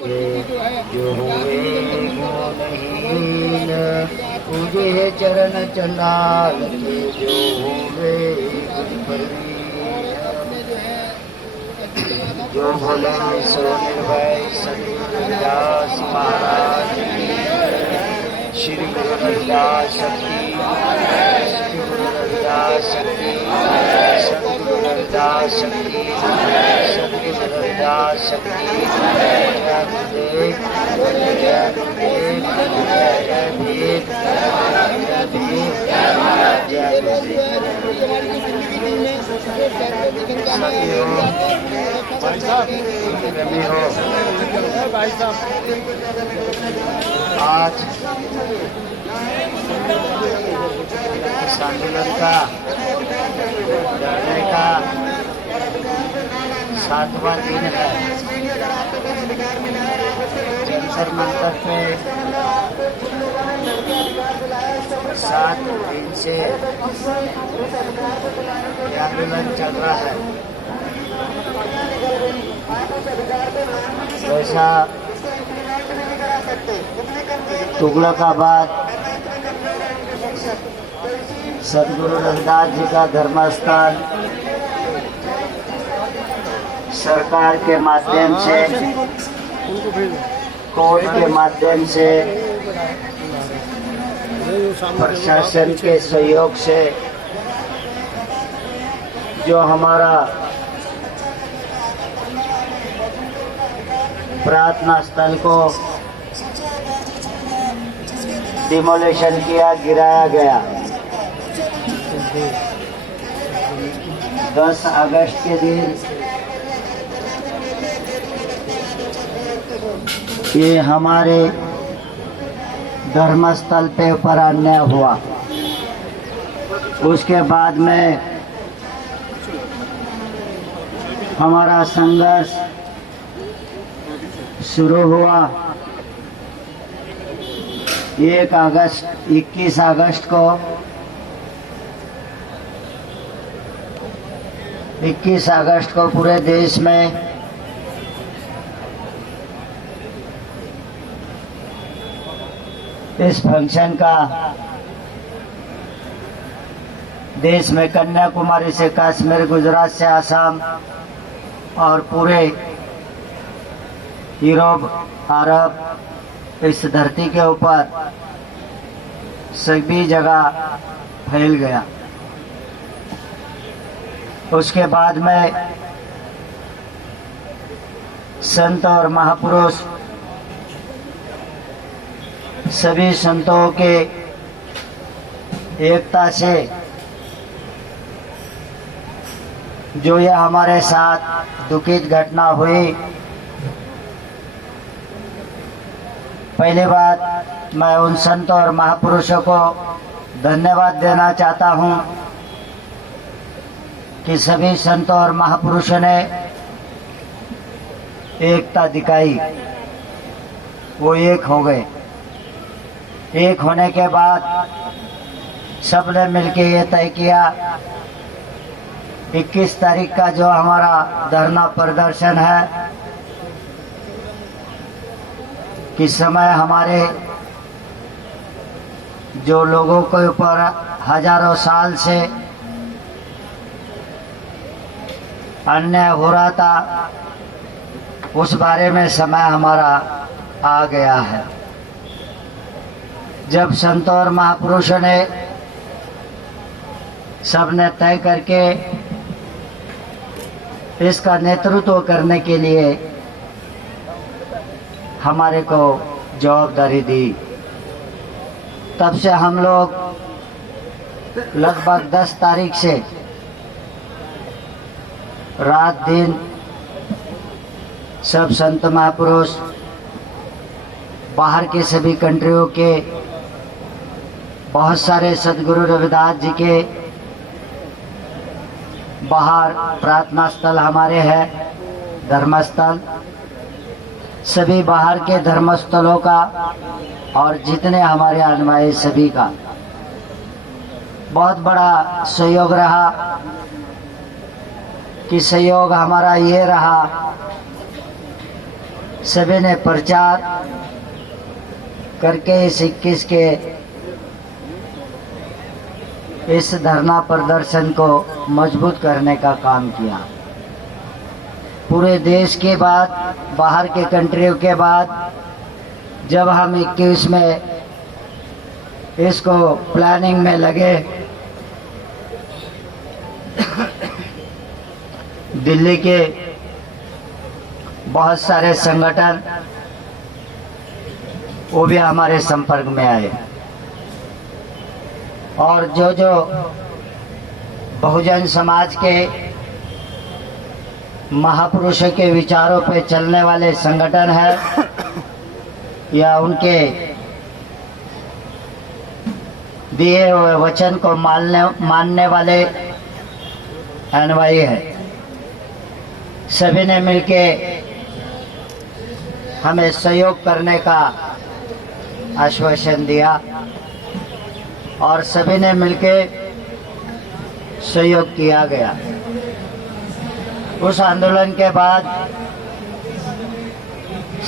के जो हुए गुणहीन, पूजे चरण चंडाल के जो हुए गुणप्रवीण, जो भोले सो निर्भय सद्गुरु रविदास महाराज की, श्री गुरु रविदास की, श्री गुरु रविदास की, सद्गुरु रविदास की, सद्गुरु रविदास की, जय गुरुदेव, जय गुरुदेव, जय भीम, जय भीम, जय भाई साहब आज इस आंदोलन का लड़ने का 7वां दिन है। जंतर मंतर पे 7 दिन से यह आंदोलन चल रहा है। वैसा तुगलकाबाद सद्गुरु रविदास जी का धर्मस्थल सरकार के माध्यम से, कोर्ट के माध्यम से, प्रशासन के सहयोग से जो हमारा प्रार्थना स्थल को डिमोलेशन किया, गिराया गया। 10 अगस्त के दिन ये हमारे धर्मस्थल पे ऊपर अन्याय हुआ। उसके बाद में हमारा संघर्ष शुरू हुआ। 21 अगस्त को 21 अगस्त को पूरे देश में इस फंक्शन का, देश में कन्याकुमारी से कश्मीर, गुजरात से आसाम और पूरे यूरोप, अरब, इस धरती के ऊपर सभी जगह फैल गया। उसके बाद में संत और महापुरुष, सभी संतों के एकता से जो यह हमारे साथ दुखित घटना हुई, पहली बात मैं उन संतों और महापुरुषों को धन्यवाद देना चाहता हूं कि सभी संतों और महापुरुषों ने एकता दिखाई, वो एक हो गए। एक होने के बाद सबने मिलकर ये तय किया 21 तारीख का जो हमारा धरना प्रदर्शन है, किस समय हमारे जो लोगों के ऊपर हजारों साल से अन्याय हो रहा था, उस बारे में समय हमारा आ गया है। जब संतों और महापुरुषों ने सबने तय करके इसका नेतृत्व करने के लिए हमारे को जवाबदारी दी, तब से हम लोग लगभग 10 तारीख से रात दिन सब संत महापुरुष, बाहर के सभी कंट्रियों के बहुत सारे सद्गुरु रविदास जी के बाहर प्रार्थना स्थल हमारे हैं, धर्मस्थल, सभी बाहर के धर्मस्थलों का और जितने हमारे अनुयायी सभी का बहुत बड़ा सहयोग रहा। कि सहयोग हमारा ये रहा सभी ने प्रचार करके इस 21 के इस धरना प्रदर्शन को मजबूत करने का काम किया। पूरे देश के बाद, बाहर के कंट्रियों के बाद जब हम 21 में इसको प्लानिंग में लगे, दिल्ली के बहुत सारे संगठन वो भी हमारे संपर्क में आए और जो बहुजन समाज के महापुरुषों के विचारों पे चलने वाले संगठन है या उनके दिए हुए वचन को मानने वाले अनुयायी है, सभी ने मिलके हमें सहयोग करने का आश्वासन दिया और सभी ने मिलके सहयोग किया गया। उस आंदोलन के बाद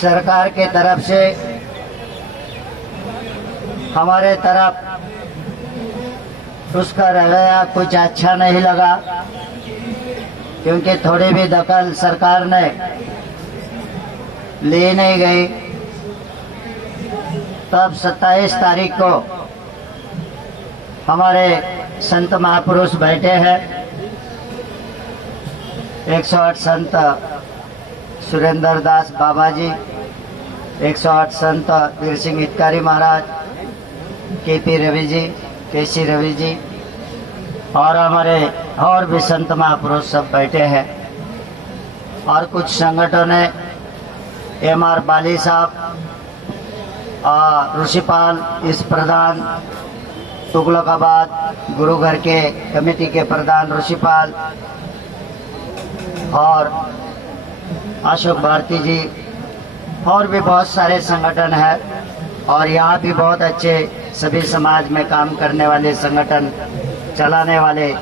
सरकार के तरफ से हमारे तरफ उसका रवैया कुछ अच्छा नहीं लगा, क्योंकि थोड़ी भी दखल सरकार ने ले नहीं गई। तब 27 तारीख को हमारे संत महापुरुष बैठे हैं, 108 संत सुरेंद्र दास बाबा जी, 108 संत वीर सिंह हितकारी महाराज, केपी रवि जी, केसी रवि जी और हमारे और भी संत महापुरुष सब बैठे हैं। और कुछ संगठनों ने एम.आर. बाली साहब, ऋषिपाल इस प्रधान, तुगलकाबाद गुरु घर के कमेटी के प्रधान ऋषिपाल और अशोक भारती जी और भी बहुत सारे संगठन हैं। और यहाँ भी बहुत अच्छे सभी समाज में काम करने वाले, संगठन चलाने वाले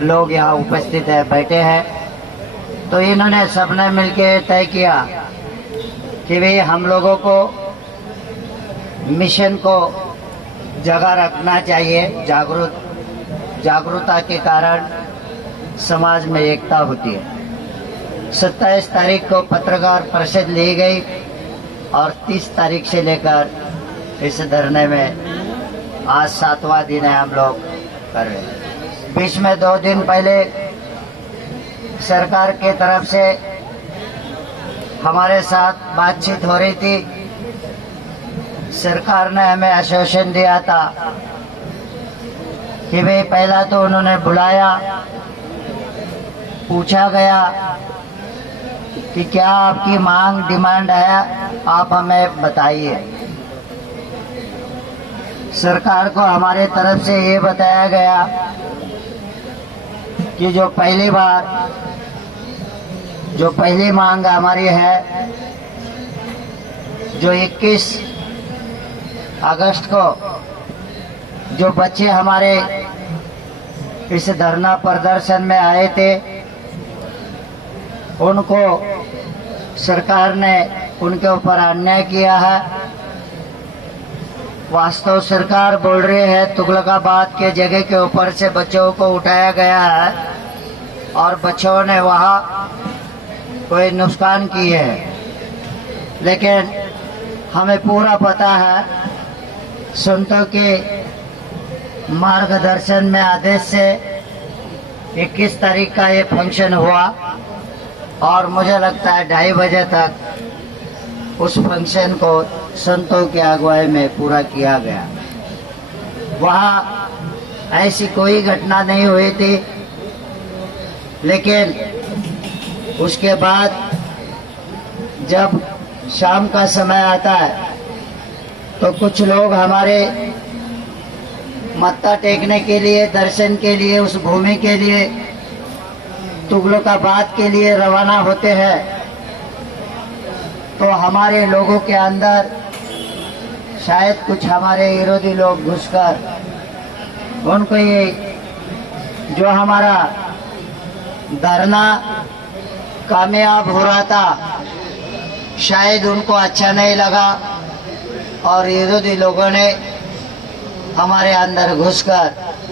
लोग यहाँ उपस्थित है, बैठे हैं। तो इन्होंने सबने मिलके तय किया कि भाई हम लोगों को मिशन को जगह रखना चाहिए। जागरूकता के कारण समाज में एकता होती है। 27 तारीख को पत्रकार परिषद ली गई और 30 तारीख से लेकर इस धरने में आज 7वां दिन है हम लोग कर रहे हैं। बीच में 2 दिन पहले सरकार के तरफ से हमारे साथ बातचीत हो रही थी। सरकार ने हमें आश्वासन दिया था कि भाई पहला तो उन्होंने बुलाया, पूछा गया कि क्या आपकी मांग डिमांड है, आप हमें बताइए। सरकार को हमारे तरफ से ये बताया गया कि जो पहली मांग हमारी है, जो 21 अगस्त को जो बच्चे हमारे इस धरना प्रदर्शन में आए थे, उनको सरकार ने उनके ऊपर अन्याय किया है। वास्तव सरकार बोल रही है तुगलकाबाद के जगह के ऊपर से बच्चों को उठाया गया है और बच्चों ने वहाँ कोई नुकसान किए है, लेकिन हमें पूरा पता है संतों के मार्गदर्शन में आदेश से 21 तारीख का ये फंक्शन हुआ और मुझे लगता है 2:30 बजे तक उस फंक्शन को संतों की अगुवाई में पूरा किया गया। वहाँ ऐसी कोई घटना नहीं हुई थी, लेकिन उसके बाद जब शाम का समय आता है तो कुछ लोग हमारे मत्था टेकने के लिए, दर्शन के लिए, उस भूमि के लिए, तुगलकाबाद के लिए रवाना होते हैं। तो हमारे लोगों के अंदर शायद कुछ हमारे विरोधी लोग घुसकर उनको ये जो हमारा धरना कामयाब हो रहा था शायद उनको अच्छा नहीं लगा और विरोधी लोगों ने हमारे अंदर घुसकर